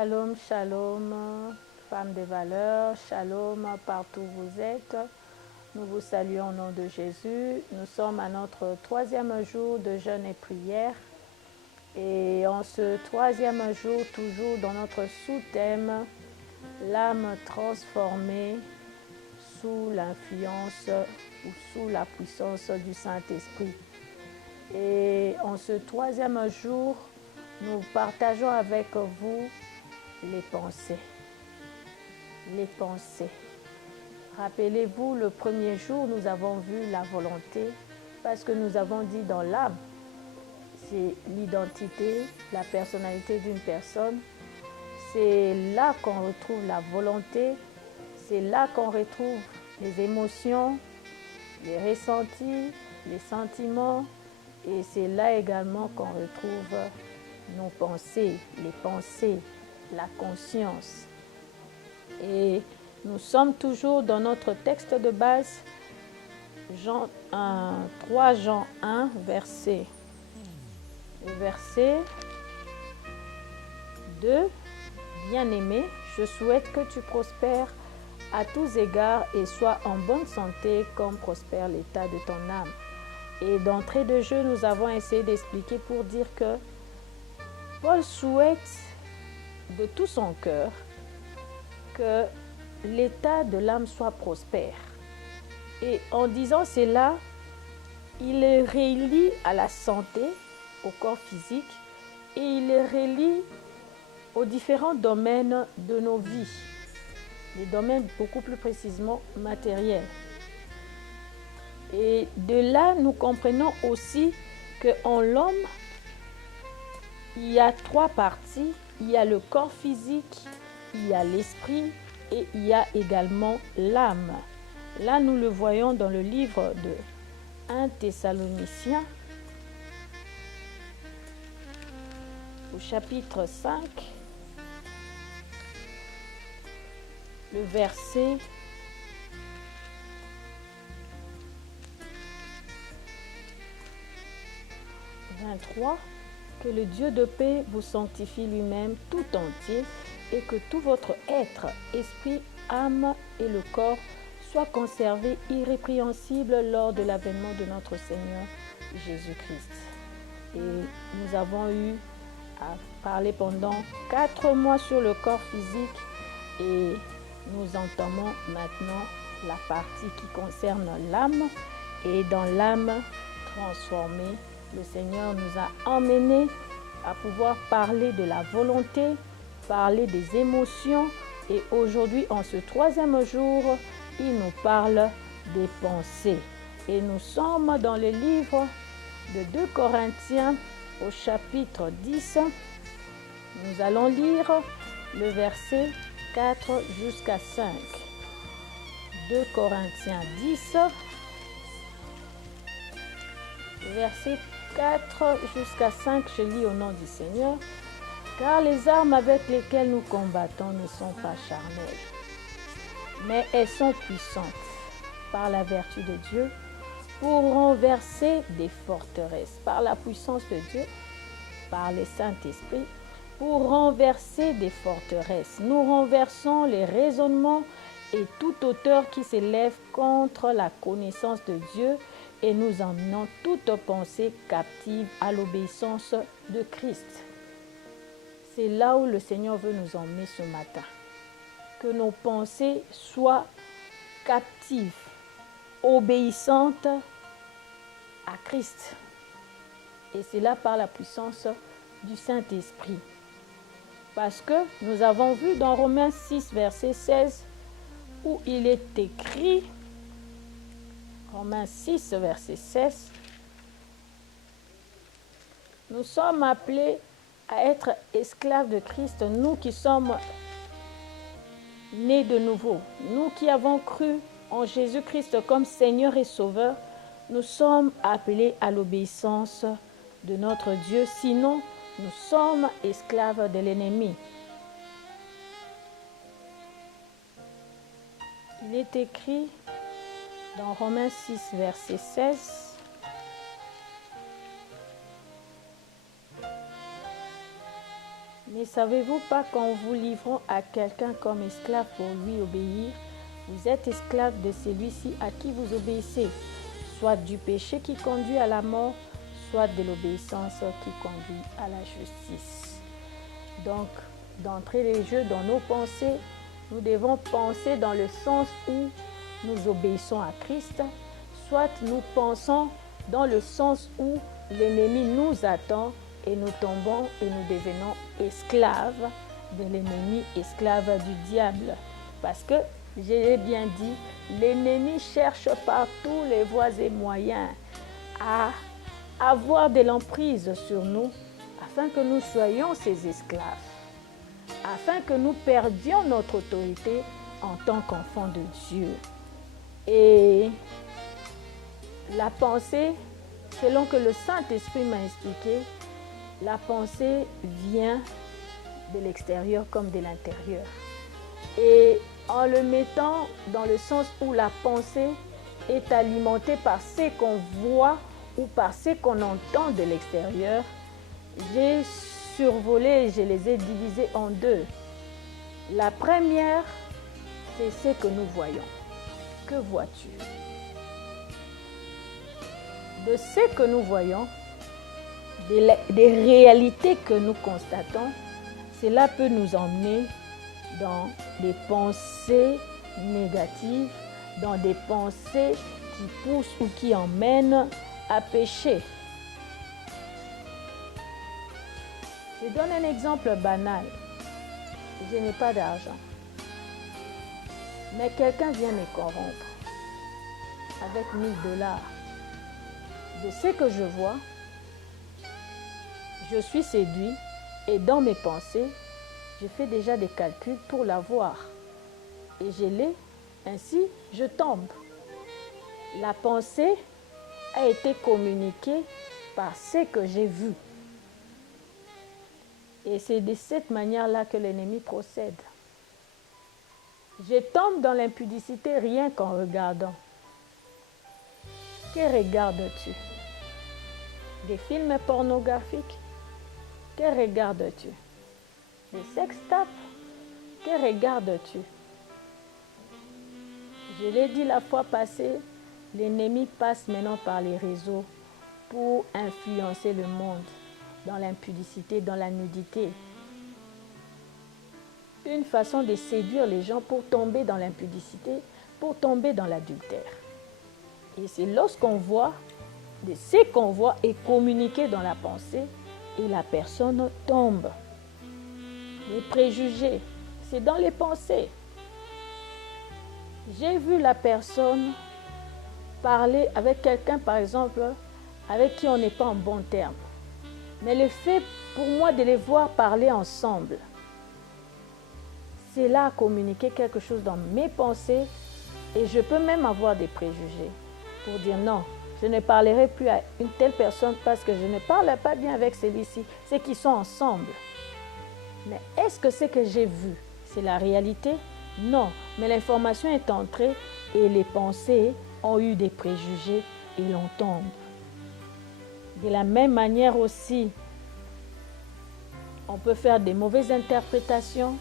Shalom, shalom, femmes de valeur, shalom partout où vous êtes. Nous vous saluons au nom de Jésus. Nous sommes à notre 3e jour de jeûne et prière. Et en ce 3e jour, toujours dans notre sous-thème, l'âme transformée sous l'influence ou sous la puissance du Saint-Esprit. Et en ce 3e jour, nous partageons avec vous les pensées. Les pensées. Rappelez-vous, le premier jour, nous avons vu la volonté, parce que nous avons dit dans l'âme, c'est l'identité, la personnalité d'une personne. C'est là qu'on retrouve la volonté, c'est là qu'on retrouve les émotions, les ressentis, les sentiments, et c'est là également qu'on retrouve nos pensées, les pensées, la conscience. Et nous sommes toujours dans notre texte de base, 3 Jean 1, verset 2. Bien-aimé, je souhaite que tu prospères à tous égards et sois en bonne santé comme prospère l'état de ton âme. Et d'entrée de jeu, nous avons essayé d'expliquer pour dire que Paul souhaite de tout son cœur que l'état de l'âme soit prospère. Et en disant cela, il est relie à la santé, au corps physique, et il est relie aux différents domaines de nos vies, les domaines beaucoup plus précisément matériels. Et de là, nous comprenons aussi qu'en l'homme, il y a 3 parties. Il y a le corps physique, il y a l'esprit et il y a également l'âme. Là, nous le voyons dans le livre de 1 Thessaloniciens, au chapitre 5, le verset 23. Que le Dieu de paix vous sanctifie lui-même tout entier et que tout votre être, esprit, âme et le corps soient conservés irrépréhensibles lors de l'avènement de notre Seigneur Jésus-Christ. Et nous avons eu à parler pendant 4 mois sur le corps physique et nous entamons maintenant la partie qui concerne l'âme. Et dans l'âme transformée, le Seigneur nous a emmenés à pouvoir parler de la volonté, parler des émotions. Et aujourd'hui, en ce 3e jour, il nous parle des pensées. Et nous sommes dans le livre de 2 Corinthiens au chapitre 10. Nous allons lire le verset 4 jusqu'à 5. 2 Corinthiens 10, verset 4 jusqu'à 5, je lis au nom du Seigneur. Car les armes avec lesquelles nous combattons ne sont pas charnelles, mais elles sont puissantes par la vertu de Dieu pour renverser des forteresses, par la puissance de Dieu, par le Saint-Esprit, pour renverser des forteresses. Nous renversons les raisonnements et toute hauteur qui s'élève contre la connaissance de Dieu et nous emmenons toute pensée captive à l'obéissance de Christ. C'est là où le Seigneur veut nous emmener ce matin. Que nos pensées soient captives, obéissantes à Christ. Et c'est là par la puissance du Saint-Esprit. Parce que nous avons vu dans Romains 6, verset 16, où il est écrit, Romains 6, verset 16, nous sommes appelés à être esclaves de Christ, nous qui sommes nés de nouveau, nous qui avons cru en Jésus-Christ comme Seigneur et Sauveur, nous sommes appelés à l'obéissance de notre Dieu, sinon nous sommes esclaves de l'ennemi. Il est écrit dans Romains 6, verset 16, Mais savez-vous pas qu'en vous livrant à quelqu'un comme esclave pour lui obéir, vous êtes esclave de celui-ci à qui vous obéissez, soit du péché qui conduit à la mort, soit de l'obéissance qui conduit à la justice. Donc, d'entrée les jeux dans nos pensées, nous devons penser dans le sens où nous obéissons à Christ, soit nous pensons dans le sens où l'ennemi nous attend et nous tombons et nous devenons esclaves de l'ennemi, esclaves du diable. Parce que, je l'ai bien dit, l'ennemi cherche par tous les voies et moyens à avoir de l'emprise sur nous afin que nous soyons ses esclaves, afin que nous perdions notre autorité en tant qu'enfants de Dieu. Et la pensée, selon que le Saint-Esprit m'a expliqué, la pensée vient de l'extérieur comme de l'intérieur. Et en le mettant dans le sens où la pensée est alimentée par ce qu'on voit ou par ce qu'on entend de l'extérieur, j'ai survolé, je les ai divisés en deux. La première, c'est ce que nous voyons. Que vois-tu? De ce que nous voyons, des réalités que nous constatons, cela peut nous emmener dans des pensées négatives, dans des pensées qui poussent ou qui emmènent à pécher. Je donne un exemple banal. Je n'ai pas d'argent. Mais quelqu'un vient me corrompre avec $1000. De ce que je vois, je suis séduit et dans mes pensées, je fais déjà des calculs pour l'avoir. Et je l'ai, ainsi je tombe. La pensée a été communiquée par ce que j'ai vu. Et c'est de cette manière-là que l'ennemi procède. Je tombe dans l'impudicité rien qu'en regardant. Que regardes-tu? Des films pornographiques? Que regardes-tu? Des sextapes? Que regardes-tu? Je l'ai dit la fois passée, l'ennemi passe maintenant par les réseaux pour influencer le monde dans l'impudicité, dans la nudité. Une façon de séduire les gens pour tomber dans l'impudicité, pour tomber dans l'adultère. Et c'est lorsqu'on voit, de ce qu'on voit est communiqué dans la pensée et la personne tombe. Les préjugés, c'est dans les pensées. J'ai vu la personne parler avec quelqu'un, par exemple, avec qui on n'est pas en bon terme. Mais le fait pour moi de les voir parler ensemble, c'est là à communiquer quelque chose dans mes pensées et je peux même avoir des préjugés pour dire non, je ne parlerai plus à une telle personne parce que je ne parle pas bien avec celui-ci, c'est qu'ils sont ensemble. Mais est-ce que ce que j'ai vu, c'est la réalité? Non, mais l'information est entrée et les pensées ont eu des préjugés et l'on tombe. De la même manière aussi, on peut faire des mauvaises interprétations.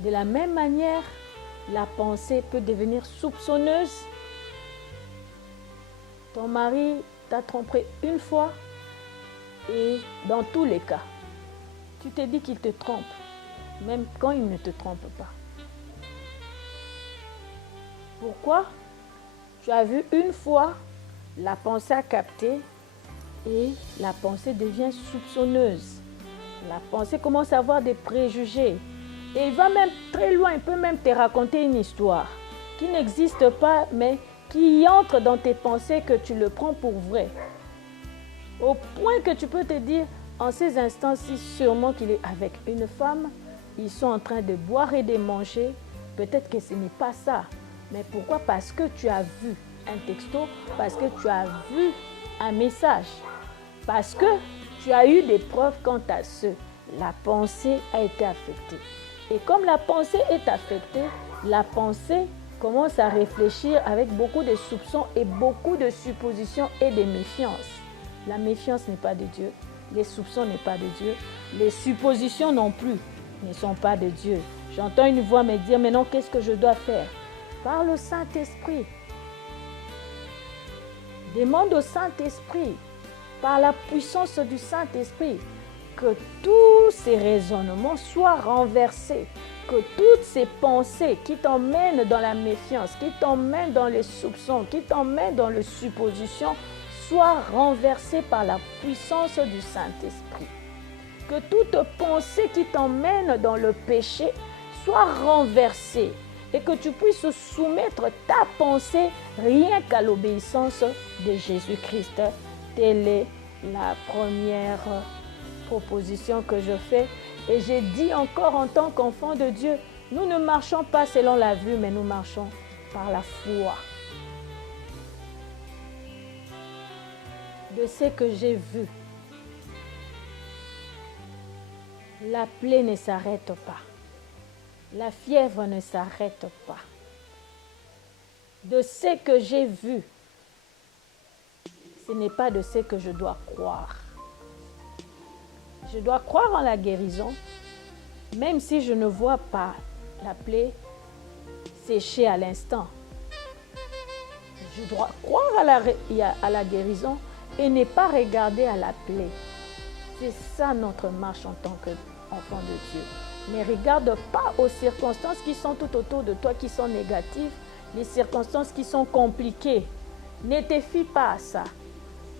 De la même manière, la pensée peut devenir soupçonneuse. Ton mari t'a trompé une fois et dans tous les cas, tu te dis qu'il te trompe, même quand il ne te trompe pas. Pourquoi? Tu as vu une fois, la pensée a capté et la pensée devient soupçonneuse. La pensée commence à avoir des préjugés. Et il va même très loin, il peut même te raconter une histoire qui n'existe pas, mais qui entre dans tes pensées que tu le prends pour vrai. Au point que tu peux te dire, en ces instants-ci, sûrement qu'il est avec une femme, ils sont en train de boire et de manger. Peut-être que ce n'est pas ça. Mais pourquoi? Parce que tu as vu un texto, parce que tu as vu un message, parce que tu as eu des preuves quant à ce. La pensée a été affectée. Et comme la pensée est affectée, la pensée commence à réfléchir avec beaucoup de soupçons et beaucoup de suppositions et de méfiance. La méfiance n'est pas de Dieu, les soupçons n'est pas de Dieu, les suppositions non plus. ne sont pas de Dieu. J'entends une voix me dire, mais non, qu'est-ce que je dois faire? Par le Saint-Esprit. Demande au Saint-Esprit, par la puissance du Saint-Esprit, que tous ces raisonnements soient renversés, que toutes ces pensées qui t'emmènent dans la méfiance, qui t'emmènent dans les soupçons, qui t'emmènent dans les suppositions, soient renversées par la puissance du Saint-Esprit. Que toute pensée qui t'emmène dans le péché soit renversée et que tu puisses soumettre ta pensée rien qu'à l'obéissance de Jésus-Christ. Telle est la première proposition que je fais. Et j'ai dit encore en tant qu'enfant de Dieu, nous ne marchons pas selon la vue, mais nous marchons par la foi. De ce que j'ai vu, la plaie ne s'arrête pas. La fièvre ne s'arrête pas. De ce que j'ai vu, ce n'est pas de ce que je dois croire. Je dois croire en la guérison, même si je ne vois pas la plaie sécher à l'instant. Je dois croire à la guérison et ne pas regarder à la plaie. C'est ça notre marche en tant qu'enfant de Dieu. Ne regarde pas aux circonstances qui sont tout autour de toi, qui sont négatives, les circonstances qui sont compliquées. Ne te fie pas à ça,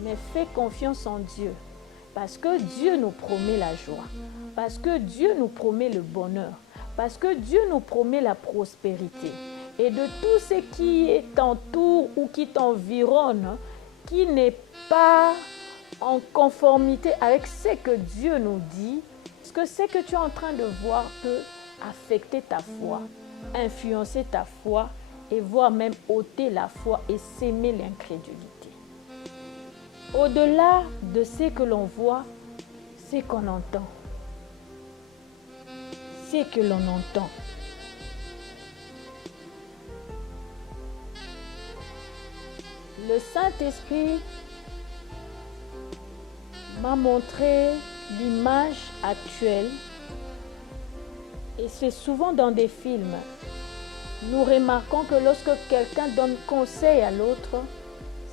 mais fais confiance en Dieu. Parce que Dieu nous promet la joie, parce que Dieu nous promet le bonheur, parce que Dieu nous promet la prospérité. Et de tout ce qui t'entoure ou qui t'environne, qui n'est pas en conformité avec ce que Dieu nous dit, parce que ce que tu es en train de voir peut affecter ta foi, influencer ta foi et voire même ôter la foi et s'aimer l'incrédulité. Au-delà de ce que l'on voit, c'est qu'on entend. C'est que l'on entend. Le Saint-Esprit m'a montré l'image actuelle et c'est souvent dans des films. Nous remarquons que lorsque quelqu'un donne conseil à l'autre,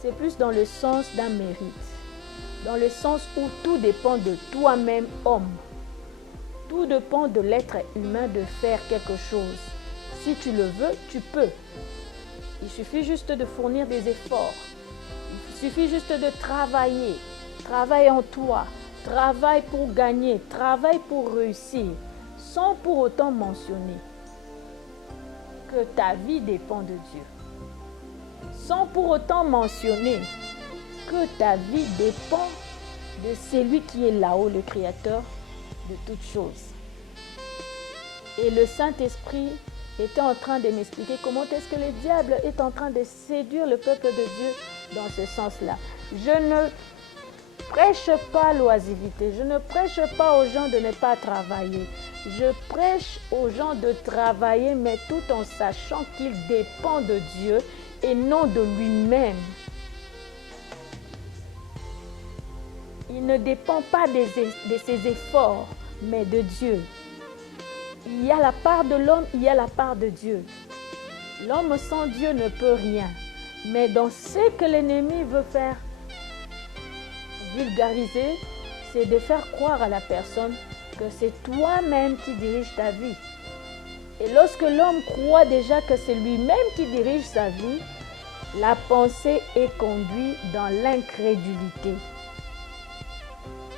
c'est plus dans le sens d'un mérite, dans le sens où tout dépend de toi-même, homme. Tout dépend de l'être humain de faire quelque chose. Si tu le veux, tu peux. Il suffit juste de fournir des efforts. Il suffit juste de travailler. Travaille en toi. Travaille pour gagner. Travaille pour réussir. Sans pour autant mentionner que ta vie dépend de Dieu. Sans pour autant mentionner que ta vie dépend de celui qui est là-haut, le Créateur de toutes choses. Et le Saint-Esprit était en train de m'expliquer comment est-ce que le diable est en train de séduire le peuple de Dieu dans ce sens-là. Je ne prêche pas l'oisiveté, je ne prêche pas aux gens de ne pas travailler. Je prêche aux gens de travailler, mais tout en sachant qu'il dépend de Dieu et non de lui-même. Il ne dépend pas de ses efforts, mais de Dieu. Il y a la part de l'homme, il y a la part de Dieu. L'homme sans Dieu ne peut rien. Mais dans ce que l'ennemi veut faire vulgariser, c'est de faire croire à la personne que c'est toi-même qui dirige ta vie. Et lorsque l'homme croit déjà que c'est lui-même qui dirige sa vie, la pensée est conduite dans l'incrédulité.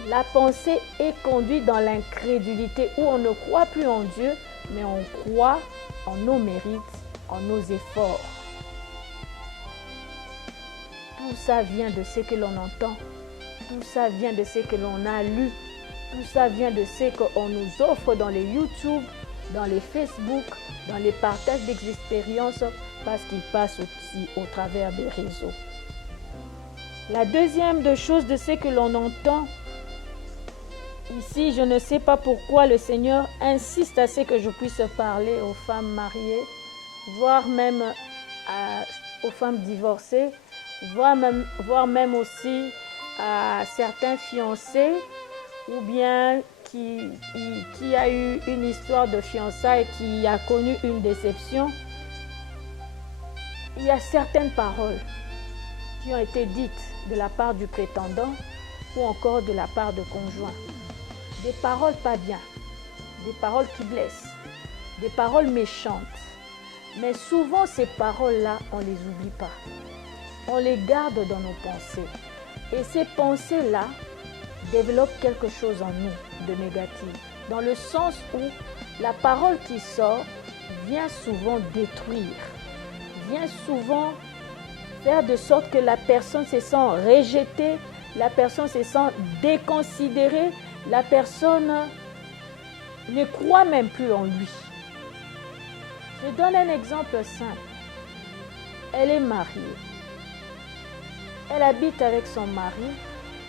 La pensée est conduite dans l'incrédulité où on ne croit plus en Dieu, mais on croit en nos mérites, en nos efforts. Tout ça vient de ce que l'on entend. Tout ça vient de ce que l'on a lu. Tout ça vient de ce qu'on nous offre dans les YouTube, dans les Facebook, dans les partages d'expériences, parce qu'ils passent aussi au travers des réseaux. La deuxième des choses de ce que l'on entend, ici, je ne sais pas pourquoi le Seigneur insiste à ce que je puisse parler aux femmes mariées, voire même aux femmes divorcées, voire même aussi à certains fiancés ou bien qui a eu une histoire de fiançailles, qui a connu une déception, il y a certaines paroles qui ont été dites de la part du prétendant ou encore de la part de conjoint. Des paroles pas bien, des paroles qui blessent, des paroles méchantes. Mais souvent, ces paroles-là, on ne les oublie pas. On les garde dans nos pensées. Et ces pensées-là développent quelque chose en nous de négatif. Dans le sens où la parole qui sort vient souvent détruire, vient souvent faire de sorte que la personne se sent rejetée, la personne se sent déconsidérée, la personne ne croit même plus en lui. Je donne un exemple simple. Elle est mariée. Elle habite avec son mari,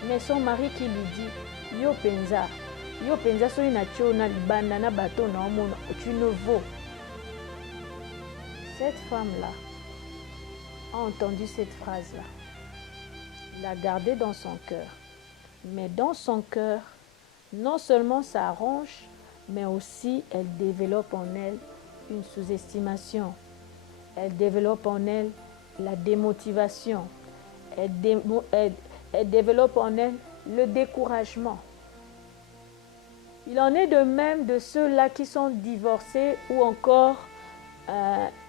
mais son mari qui lui dit Yo penza so ina na libanda na bato na omono, tu ne vaux. Cette femme-là a entendu cette phrase-là. Il l'a gardée dans son cœur. Mais dans son cœur, non seulement ça arrange, mais aussi elle développe en elle une sous-estimation. Elle développe en elle la démotivation. Elle développe en elle le découragement. Il en est de même de ceux-là qui sont divorcés ou encore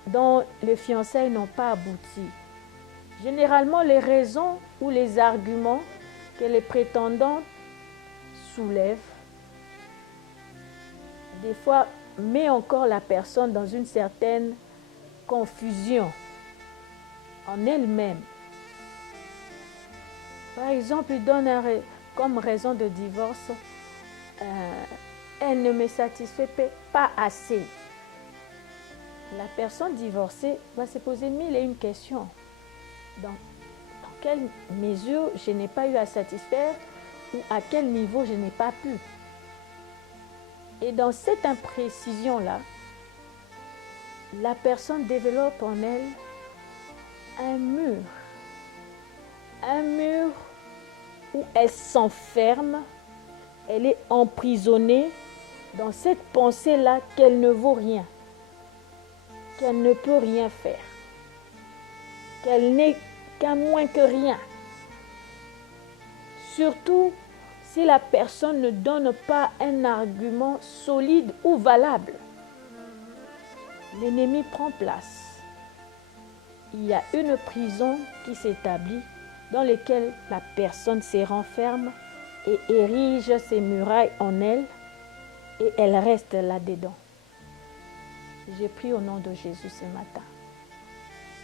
dont les fiançailles n'ont pas abouti. Généralement, les raisons ou les arguments que les prétendants soulèvent, des fois, met encore la personne dans une certaine confusion en elle-même. Par exemple, il donne comme raison de divorce, elle ne me satisfait pas assez. La personne divorcée va se poser mille et une questions. Dans quelle mesure je n'ai pas eu à satisfaire ou à quel niveau je n'ai pas pu. Et dans cette imprécision-là, la personne développe en elle un mur où elle s'enferme, elle est emprisonnée dans cette pensée-là qu'elle ne vaut rien, qu'elle ne peut rien faire, qu'elle n'est qu'un moins que rien. Surtout si la personne ne donne pas un argument solide ou valable. L'ennemi prend place. Il y a une prison qui s'établit dans laquelle la personne se renferme et érige ses murailles en elle et elle reste là-dedans. J'ai prié au nom de Jésus ce matin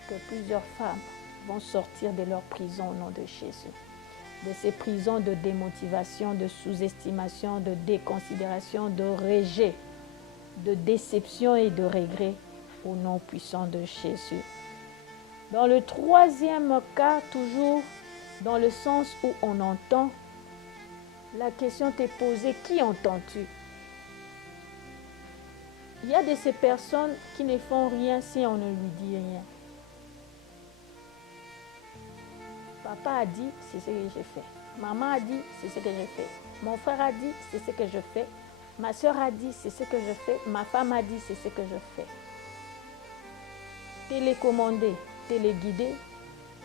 que plusieurs femmes vont sortir de leur prison au nom de Jésus. De ces prisons de démotivation, de sous-estimation, de déconsidération, de rejet, de déception et de regret au nom puissant de Jésus. Dans le troisième cas, toujours dans le sens où on entend, la question t'est posée, qui entends-tu? Il y a de ces personnes qui ne font rien si on ne lui dit rien. Papa a dit, c'est ce que j'ai fait. Maman a dit, c'est ce que j'ai fait. Mon frère a dit, c'est ce que je fais. Ma soeur a dit, c'est ce que je fais. Ma femme a dit, c'est ce que je fais. Télécommandé, téléguidé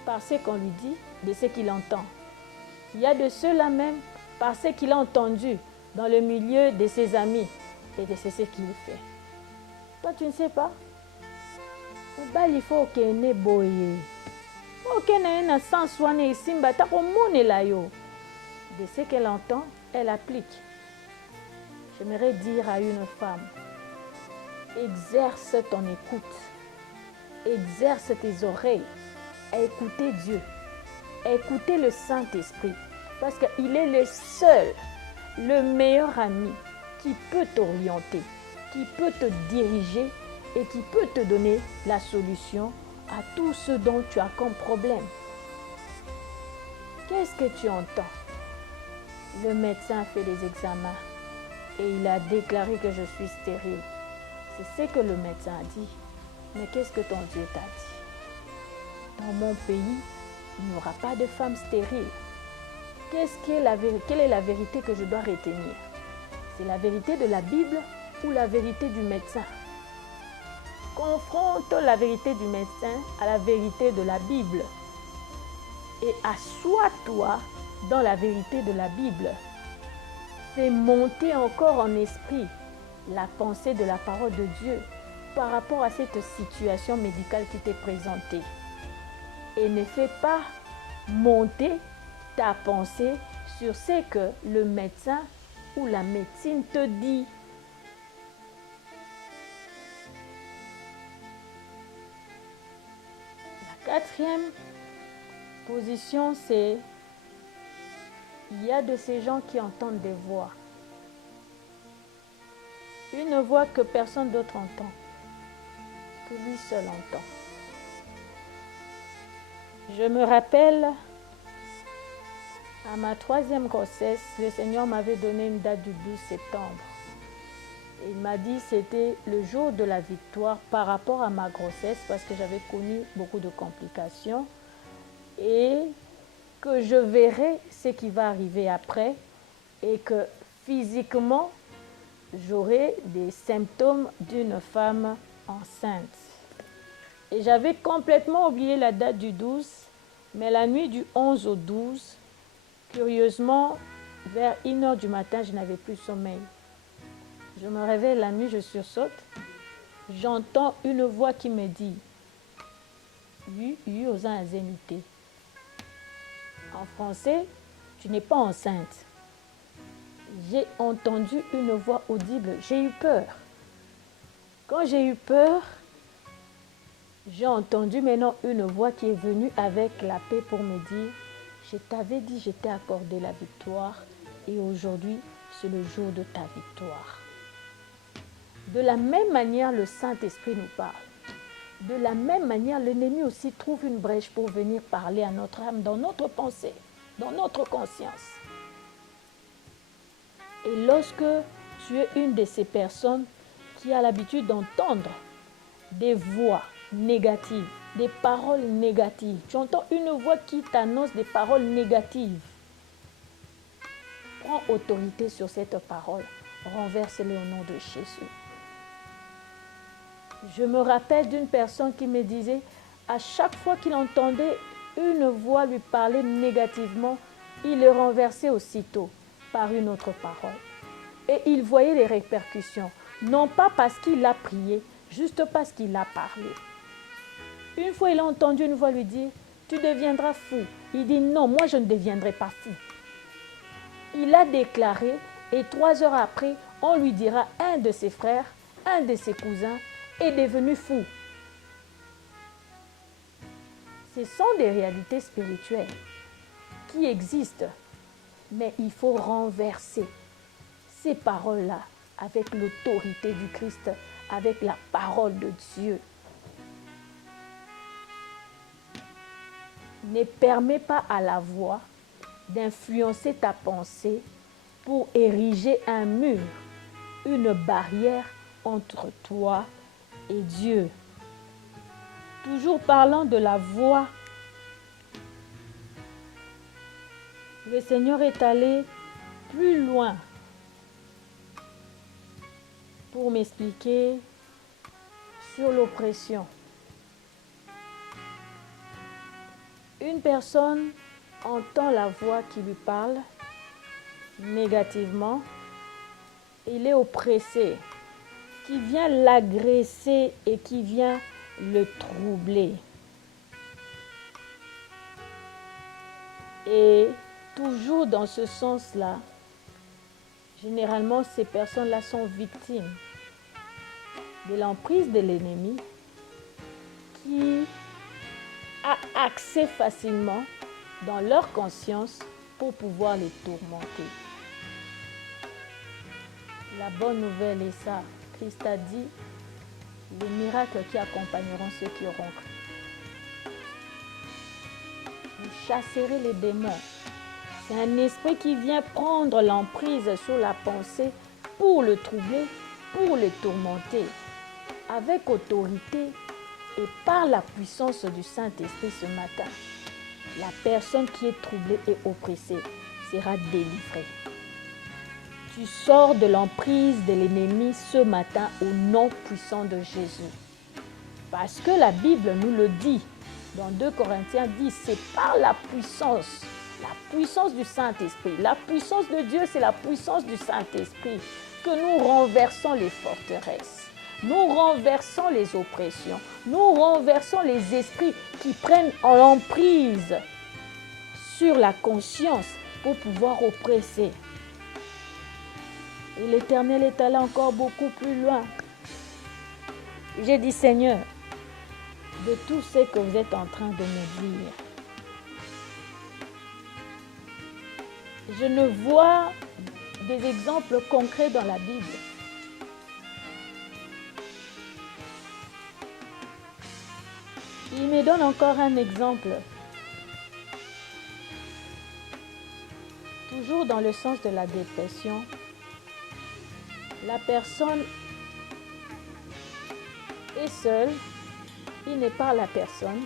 par ce qu'on lui dit, de ce qu'il entend. Il y a de ceux-là même, par ce qu'il a entendu dans le milieu de ses amis et de ce qu'il fait. Toi, tu ne sais pas. Il faut qu'il ait boyé. De ce qu'elle entend, elle applique. J'aimerais dire à une femme, exerce ton écoute, exerce tes oreilles à écouter Dieu, à écouter le Saint-Esprit, parce qu'il est le seul, le meilleur ami qui peut t'orienter, qui peut te diriger et qui peut te donner la solution à tout ce dont tu as comme problème. Qu'est-ce que tu entends? Le médecin a fait des examens et il a déclaré que je suis stérile. C'est ce que le médecin a dit. Mais qu'est-ce que ton Dieu t'a dit? Dans mon pays, il n'y aura pas de femme stérile. Quelle est la vérité que je dois retenir? C'est la vérité de la Bible ou la vérité du médecin? Confronte la vérité du médecin à la vérité de la Bible et assois-toi dans la vérité de la Bible. Fais monter encore en esprit la pensée de la parole de Dieu par rapport à cette situation médicale qui t'est présentée. Et ne fais pas monter ta pensée sur ce que le médecin ou la médecine te dit. La quatrième position, c'est il y a de ces gens qui entendent des voix. Une voix que personne d'autre entend, que lui seul entend. Je me rappelle, à ma 3e grossesse, le Seigneur m'avait donné une date du 12 septembre. Il m'a dit que c'était le jour de la victoire par rapport à ma grossesse parce que j'avais connu beaucoup de complications et que je verrai ce qui va arriver après et que physiquement, j'aurai des symptômes d'une femme enceinte. Et j'avais complètement oublié la date du 12, mais la nuit du 11 au 12, curieusement, vers 1h du matin, je n'avais plus sommeil. Je me réveille la nuit, je sursaute. J'entends une voix qui me dit « Yu osa azemite ». En français, tu n'es pas enceinte. J'ai entendu une voix audible, j'ai eu peur. Quand j'ai eu peur, j'ai entendu maintenant une voix qui est venue avec la paix pour me dire « Je t'avais dit, je t'ai accordé la victoire et aujourd'hui, c'est le jour de ta victoire. » De la même manière, le Saint-Esprit nous parle. De la même manière, l'ennemi aussi trouve une brèche pour venir parler à notre âme, dans notre pensée, dans notre conscience. Et lorsque tu es une de ces personnes qui a l'habitude d'entendre des voix négatives, des paroles négatives, tu entends une voix qui t'annonce des paroles négatives, prends autorité sur cette parole, renverse-les au nom de Jésus. Je me rappelle d'une personne qui me disait, à chaque fois qu'il entendait une voix lui parler négativement, il le renversait aussitôt par une autre parole. Et il voyait les répercussions, non pas parce qu'il a prié, juste parce qu'il a parlé. Une fois, il a entendu une voix lui dire, tu deviendras fou. Il dit, non, moi je ne deviendrai pas fou. Il a déclaré, et 3 heures après, on lui dira, un de ses frères, un de ses cousins, est devenu fou. Ce sont des réalités spirituelles qui existent, mais il faut renverser ces paroles-là avec l'autorité du Christ, avec la parole de Dieu. Ne permets pas à la voix d'influencer ta pensée pour ériger un mur, une barrière entre toi et Dieu. Toujours parlant de la voix, le Seigneur est allé plus loin pour m'expliquer sur l'oppression. Une personne entend la voix qui lui parle négativement, il est oppressé, qui vient l'agresser et qui vient le troubler. Et toujours dans ce sens-là, généralement ces personnes-là sont victimes de l'emprise de l'ennemi qui a accès facilement dans leur conscience pour pouvoir les tourmenter. La bonne nouvelle est ça. Christ a dit, les miracles qui accompagneront ceux qui auront cru. Vous chasserez les démons. C'est un esprit qui vient prendre l'emprise sur la pensée pour le troubler, pour le tourmenter. Avec autorité et par la puissance du Saint-Esprit ce matin, la personne qui est troublée et oppressée sera délivrée. Tu sors de l'emprise de l'ennemi ce matin au nom puissant de Jésus. Parce que la Bible nous le dit, dans 2 Corinthiens 10, c'est par la puissance du Saint-Esprit. La puissance de Dieu, c'est la puissance du Saint-Esprit que nous renversons les forteresses. Nous renversons les oppressions. Nous renversons les esprits qui prennent l'emprise sur la conscience pour pouvoir oppresser. Et l'Éternel est allé encore beaucoup plus loin. J'ai dit, Seigneur, de tout ce que vous êtes en train de me dire, je ne vois des exemples concrets dans la Bible. Il me donne encore un exemple. Toujours dans le sens de la dépression, la personne est seule, il n'est pas la personne,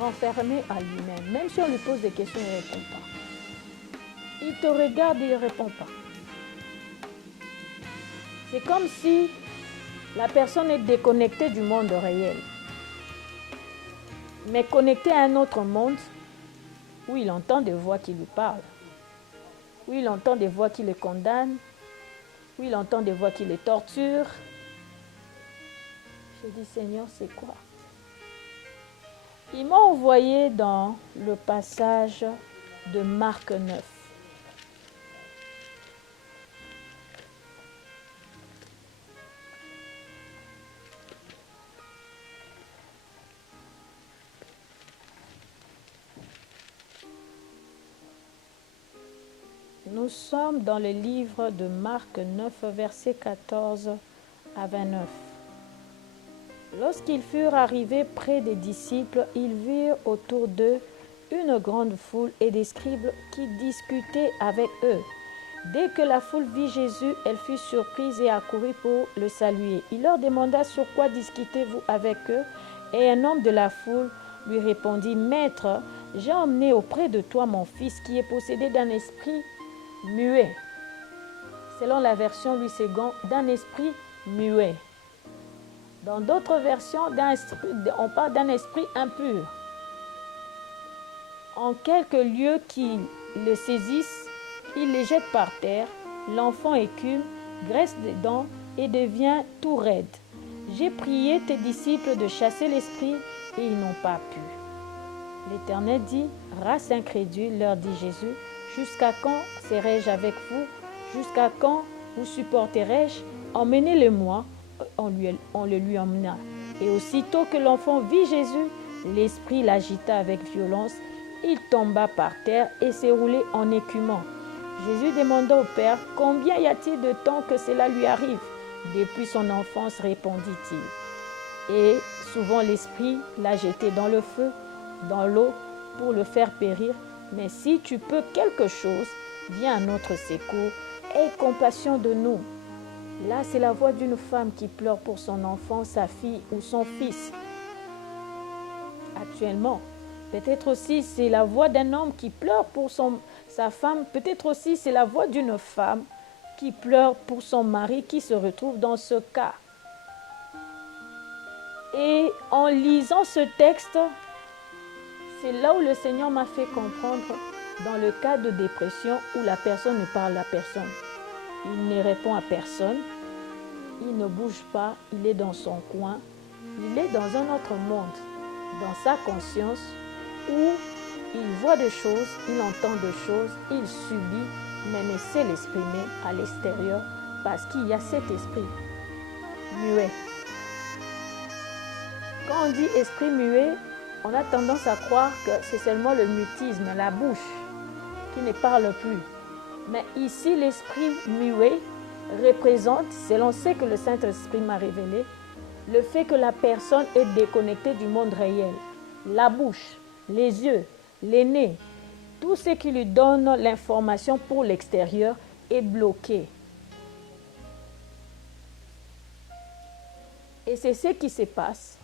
renfermée à lui-même. Même si on lui pose des questions, il ne répond pas. Il te regarde, il ne répond pas. C'est comme si la personne est déconnectée du monde réel, mais connectée à un autre monde où il entend des voix qui lui parlent, où il entend des voix qui le condamnent, où il entend des voix qui le torturent. Je dis, Seigneur, c'est quoi? Il m'a envoyé dans le passage de Marc 9. Nous sommes dans le livre de Marc 9, versets 14 à 29. Lorsqu'ils furent arrivés près des disciples, ils virent autour d'eux une grande foule et des scribes qui discutaient avec eux. Dès que la foule vit Jésus, elle fut surprise et accourut pour le saluer. Il leur demanda, sur quoi discutez-vous avec eux? Et un homme de la foule lui répondit, Maître, j'ai emmené auprès de toi mon fils qui est possédé d'un esprit muet. Selon la version Louis II, d'un esprit muet. Dans d'autres versions, on parle d'un esprit impur. En quelques lieux qui le saisissent, il les jette par terre. L'enfant écume, graisse des dents et devient tout raide. J'ai prié tes disciples de chasser l'esprit et ils n'ont pas pu. L'Éternel dit, race incrédule, leur dit Jésus, jusqu'à quand serai-je avec vous? Jusqu'à quand vous supporterai-je? Emmenez-le-moi. On le lui emmena. Et aussitôt que l'enfant vit Jésus, l'esprit l'agita avec violence. Il tomba par terre et s'est roulé en écumant. Jésus demanda au Père, combien y a-t-il de temps que cela lui arrive? Depuis son enfance, répondit-il. Et souvent l'esprit l'a jeté dans le feu, dans l'eau, pour le faire périr. Mais si tu peux quelque chose, viens à notre secours. Aie compassion de nous. Là, c'est la voix d'une femme qui pleure pour son enfant, sa fille ou son fils. Actuellement, peut-être aussi c'est la voix d'un homme qui pleure pour sa femme. Peut-être aussi c'est la voix d'une femme qui pleure pour son mari qui se retrouve dans ce cas. Et en lisant ce texte, c'est là où le Seigneur m'a fait comprendre dans le cas de dépression où la personne ne parle à personne. Il ne répond à personne, il ne bouge pas, il est dans son coin, il est dans un autre monde, dans sa conscience, où il voit des choses, il entend des choses, il subit, mais ne sait l'exprimer à l'extérieur parce qu'il y a cet esprit muet. Quand on dit esprit muet, on a tendance à croire que c'est seulement le mutisme, la bouche, qui ne parle plus. Mais ici, l'esprit muet représente, selon ce que le Saint-Esprit m'a révélé, le fait que la personne est déconnectée du monde réel. La bouche, les yeux, les nez, tout ce qui lui donne l'information pour l'extérieur est bloqué. Et c'est ce qui se passe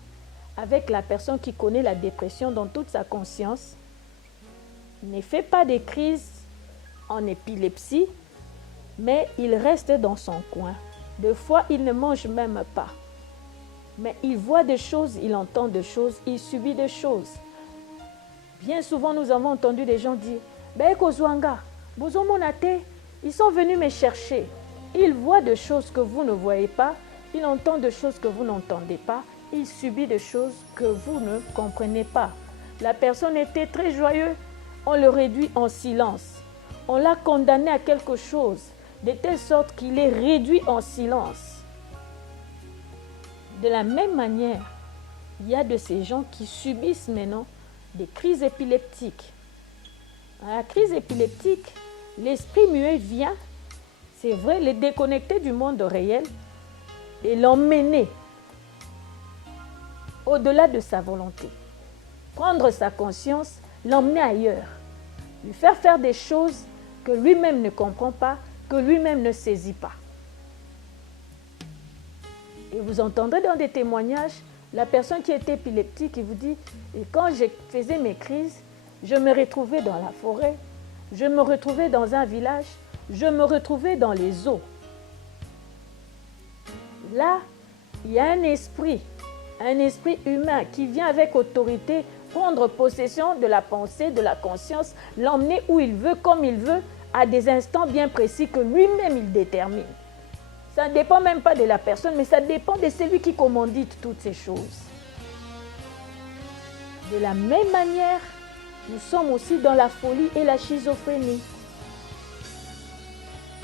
avec la personne qui connaît la dépression dans toute sa conscience, ne fait pas des crises en épilepsie, mais il reste dans son coin. Des fois, il ne mange même pas. Mais il voit des choses, il entend des choses, il subit des choses. Bien souvent, nous avons entendu des gens dire « Ben, Kozwanga, Bozomonate, ils sont venus me chercher. » Il voit des choses que vous ne voyez pas, il entend des choses que vous n'entendez pas, il subit des choses que vous ne comprenez pas. La personne était très joyeuse, on le réduit en silence. On l'a condamné à quelque chose, de telle sorte qu'il est réduit en silence. De la même manière, il y a de ces gens qui subissent maintenant des crises épileptiques. À la crise épileptique, l'esprit muet vient, c'est vrai, les déconnecter du monde réel et l'emmener au-delà de sa volonté. Prendre sa conscience, l'emmener ailleurs, lui faire des choses que lui-même ne comprend pas, que lui-même ne saisit pas. Et vous entendrez dans des témoignages, la personne qui était épileptique, il vous dit, et quand je faisais mes crises, je me retrouvais dans la forêt, je me retrouvais dans un village, je me retrouvais dans les eaux. Là, il y a un esprit humain qui vient avec autorité prendre possession de la pensée, de la conscience, l'emmener où il veut, comme il veut, à des instants bien précis que lui-même il détermine. Ça ne dépend même pas de la personne, mais ça dépend de celui qui commandite toutes ces choses. De la même manière, nous sommes aussi dans la folie et la schizophrénie.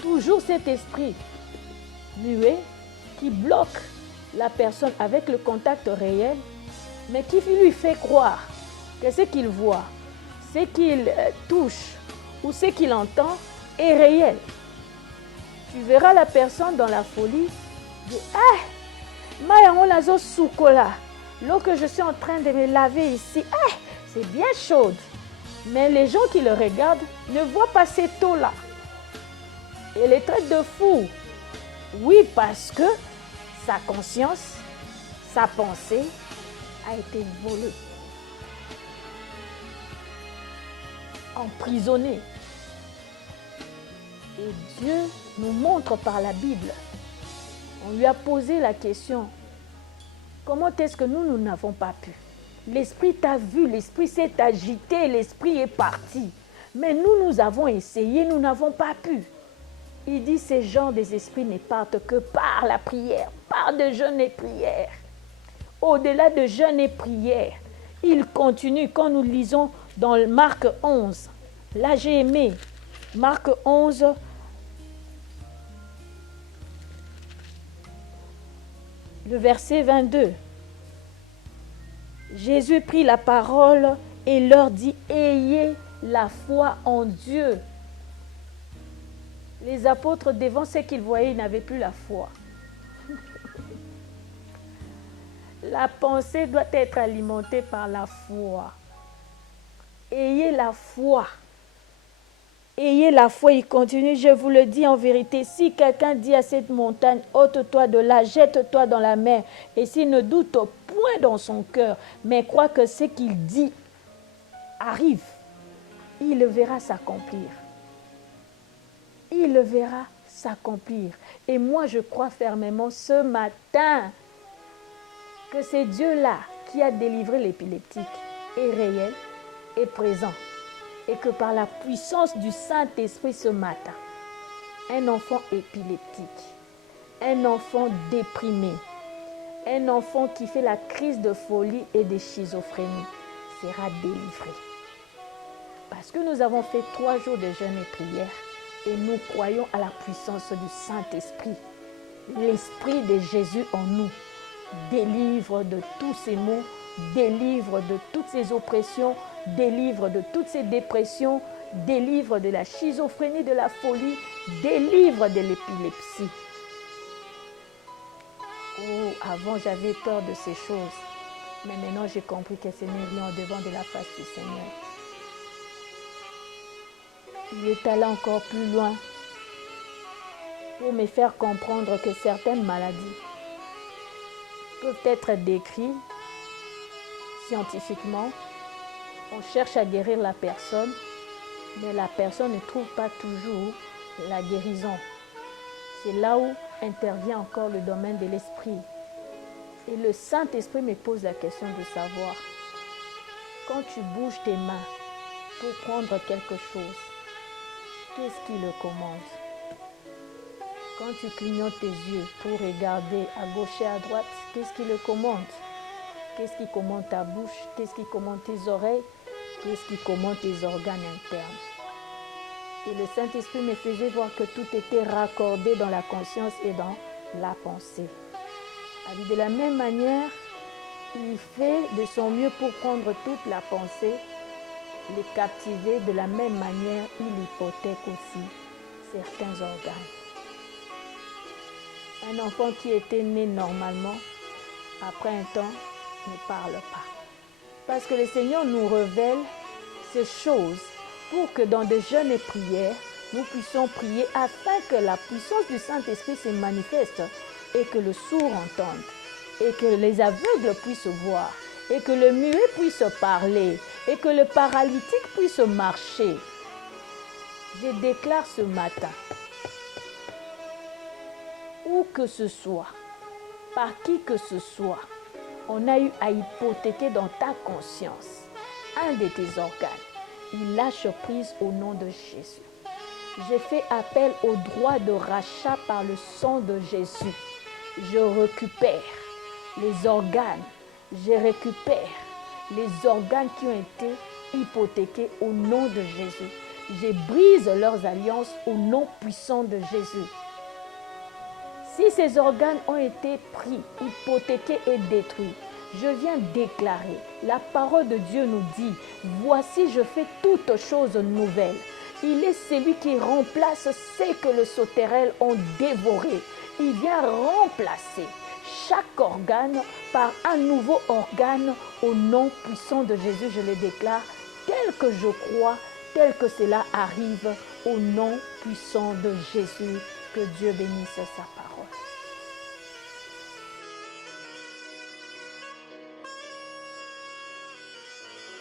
Toujours cet esprit muet qui bloque la personne avec le contact réel, mais qui lui fait croire que ce qu'il voit, ce qu'il touche ou ce qu'il entend est réel. Tu verras la personne dans la folie dire « Ah, Mayango lazo soukola, l'eau que je suis en train de me laver ici, ah, c'est bien chaude. » Mais les gens qui le regardent ne voient pas cette eau-là. Et les traitent de fou. Oui, parce que sa conscience, sa pensée a été volée, emprisonnée. Et Dieu nous montre par la Bible. On lui a posé la question, comment est-ce que nous n'avons pas pu? L'esprit t'a vu, l'esprit s'est agité, l'esprit est parti. Mais nous avons essayé, nous n'avons pas pu. Il dit, ces gens des esprits ne partent que par la prière, par de jeûne et prière. Au-delà de jeûne et prière, il continue, quand nous lisons dans Marc 11, là j'ai aimé, Marc 11, le verset 22. Jésus prit la parole et leur dit, ayez la foi en Dieu. Les apôtres, devant ce qu'ils voyaient, ils n'avaient plus la foi. La pensée doit être alimentée par la foi. Ayez la foi. Ayez la foi, il continue, je vous le dis en vérité, si quelqu'un dit à cette montagne, ôte-toi de là, jette-toi dans la mer, et s'il ne doute point dans son cœur, mais croit que ce qu'il dit arrive, il le verra s'accomplir. Il le verra s'accomplir. Et moi, je crois fermement ce matin que c'est Dieu-là qui a délivré l'épileptique est réel, est présent. Et que par la puissance du Saint-Esprit ce matin, un enfant épileptique, un enfant déprimé, un enfant qui fait la crise de folie et de schizophrénie sera délivré. Parce que nous avons fait 3 jours de jeûne et prière et nous croyons à la puissance du Saint-Esprit. L'Esprit de Jésus en nous délivre de tous ces maux, délivre de toutes ces oppressions, délivre de toutes ces dépressions, délivre de la schizophrénie, de la folie, délivre de l'épilepsie. Oh, avant j'avais peur de ces choses, mais maintenant j'ai compris que ce n'est rien au-devant de la face du Seigneur. Il est allé encore plus loin pour me faire comprendre que certaines maladies peuvent être décrites scientifiquement. On cherche à guérir la personne, mais la personne ne trouve pas toujours la guérison. C'est là où intervient encore le domaine de l'esprit. Et le Saint-Esprit me pose la question de savoir, quand tu bouges tes mains pour prendre quelque chose, qu'est-ce qui le commande? Quand tu clignotes tes yeux pour regarder à gauche et à droite, qu'est-ce qui le commande? Qu'est-ce qui commande ta bouche? Qu'est-ce qui commande tes oreilles? Qu'est-ce qui commande tes organes internes? Et le Saint-Esprit me faisait voir que tout était raccordé dans la conscience et dans la pensée. De la même manière, il fait de son mieux pour prendre toute la pensée, les captiver. De la même manière, il hypothèque aussi certains organes. Un enfant qui était né normalement, après un temps, ne parle pas. Parce que le Seigneur nous révèle ces choses pour que dans des jeûnes et prières, nous puissions prier afin que la puissance du Saint-Esprit se manifeste et que le sourd entende, et que les aveugles puissent voir, et que le muet puisse parler, et que le paralytique puisse marcher. Je déclare ce matin, où que ce soit, par qui que ce soit, on a eu à hypothéquer dans ta conscience un de tes organes. Il lâche prise au nom de Jésus. J'ai fait appel au droit de rachat par le sang de Jésus. Je récupère les organes. Je récupère les organes qui ont été hypothéqués au nom de Jésus. Je brise leurs alliances au nom puissant de Jésus. Si ces organes ont été pris, hypothéqués et détruits, je viens déclarer, la parole de Dieu nous dit, voici je fais toutes choses nouvelles. Il est celui qui remplace ce que les sauterelles ont dévoré. Il vient remplacer chaque organe par un nouveau organe au nom puissant de Jésus. Je le déclare tel que je crois, tel que cela arrive au nom puissant de Jésus. Que Dieu bénisse sa parole.